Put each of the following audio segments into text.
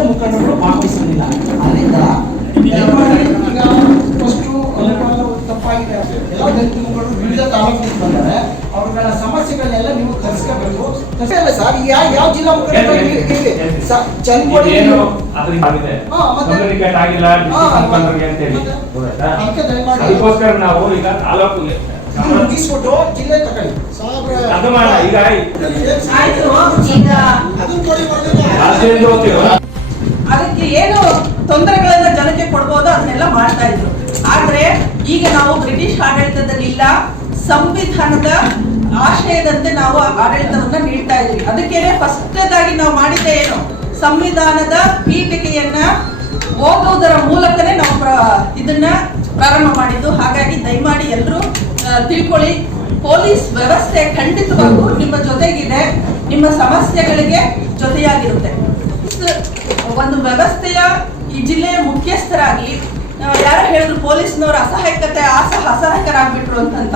ಯಾವುದೇ ಮುಖಂಡರು ಭಾಗವಹಿಸುವುದಿಲ್ಲ. ಅದರಿಂದ ತಪ್ಪಾಗಿದೆ. ಎಲ್ಲ ದಲಿತ ಮುಖಂಡರು ವಿವಿಧ ತಾಲೂಕಿಗೆ ಬಂದರೆ ಅವ್ರಗಳ ಸಮಸ್ಯೆಗಳನ್ನೆಲ್ಲ ನೀವು ಕರೆಸ್ಕೋಬೇಕು. ಸರ್ ಯಾವ ಜಿಲ್ಲಾ ಮುಖಂಡರು ಚಂದ್ರಗೋಡಿ ಅದಕ್ಕೋಸ್ಕರ ನಾವು ಈಗ ತಾಲೂಕು ಮುಗಿಸ್ಬಿಟ್ಟು ಜಿಲ್ಲೆ ತಗೊಳ್ಳಿ. ಅದಕ್ಕೆ ಏನು ತೊಂದರೆಗಳನ್ನ ಜನಕ್ಕೆ ಕೊಡ್ಬೋದು ಅದನ್ನೆಲ್ಲ ಮಾಡ್ತಾ ಇದ್ರು. ಆದ್ರೆ ಈಗ ನಾವು ಬ್ರಿಟಿಷ್ ಆಡಳಿತದಲ್ಲಿಲ್ಲ, ಸಂವಿಧಾನದ ಆಶಯದಂತೆ ನಾವು ಆಡಳಿತವನ್ನ ನೀಡ್ತಾ ಇದ್ವಿ. ಅದಕ್ಕೇನೆ ಫಸ್ಟ್ದಾಗಿ ನಾವು ಮಾಡಿದ್ದೆ ಏನು, ಸಂವಿಧಾನದ ಪೀಠಿಕೆಯನ್ನ ಓದುವುದರ ಮೂಲಕನೇ ನಾವು ಇದನ್ನ ಪ್ರಾರಂಭ ಮಾಡಿದ್ದು. ಹಾಗಾಗಿ ದಯಮಾಡಿ ಎಲ್ಲರೂ ತಿಳ್ಕೊಳ್ಳಿ, ಪೊಲೀಸ್ ವ್ಯವಸ್ಥೆ ಖಂಡಿತವಾಗೂ ನಿಮ್ಮ ಜೊತೆಗಿದೆ, ನಿಮ್ಮ ಸಮಸ್ಯೆಗಳಿಗೆ ಜೊತೆಯಾಗಿರುತ್ತೆ. ಒಂದು ವ್ಯವಸ್ಥೆಯ ಈ ಜಿಲ್ಲೆಯ ಮುಖ್ಯಸ್ಥರಾಗಿ ಯಾರು ಹೇಳಿದ್ರು ಪೊಲೀಸ್ನವರು ಅಸಹಾಯಕರಾಗ್ಬಿಟ್ರು ಅಂತ.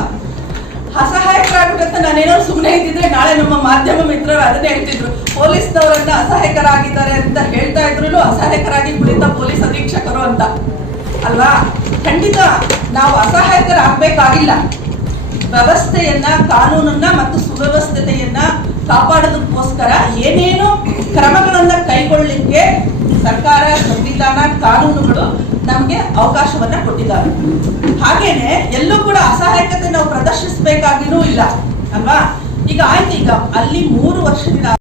ಅಸಹಾಯಕರಾಗ್ಬಿಟ್ಟಂತ ನಾನೇನೋ ಸುಮ್ಮನೆ ಇದ್ದಿದ್ರೆ ನಾಳೆ ನಮ್ಮ ಮಾಧ್ಯಮ ಮಿತ್ರರು ಅದನ್ನೇ ಹೇಳ್ತಿದ್ರು, ಪೊಲೀಸ್ನವರನ್ನ ಅಸಹಾಯಕರಾಗಿದ್ದಾರೆ ಅಂತ ಹೇಳ್ತಾ ಇದ್ರು, ಅಸಹಾಯಕರಾಗಿ ಕುಳಿತ ಪೊಲೀಸ್ ಅಧೀಕ್ಷಕರು ಅಂತ ಅಲ್ವಾ. ಖಂಡಿತ ನಾವು ಅಸಹಾಯಕರಾಗಬೇಕಾಗಿಲ್ಲ. ವ್ಯವಸ್ಥೆಯನ್ನ, ಕಾನೂನನ್ನ ಮತ್ತು ಸುವ್ಯವಸ್ಥತೆಯನ್ನ ಕಾಪಾಡೋದಕ್ಕೋಸ್ಕರ ಏನೇನು ಕ್ರಮಗಳನ್ನ ಕೈಗೊಳ್ಳಲಿಕ್ಕೆ ಸರ್ಕಾರ, ಸಂವಿಧಾನ, ಕಾನೂನುಗಳು ನಮ್ಗೆ ಅವಕಾಶವನ್ನ ಕೊಟ್ಟಿದ್ದಾರೆ. ಹಾಗೇನೆ ಎಲ್ಲೂ ಕೂಡ ಅಸಹಾಯಕತೆ ನಾವು ಪ್ರದರ್ಶಿಸಬೇಕಾಗಿನೂ ಇಲ್ಲ ಅಲ್ವಾ. ಈಗ ಆಯ್ತು, ಈಗ ಅಲ್ಲಿ 3 ವರ್ಷದಿಂದ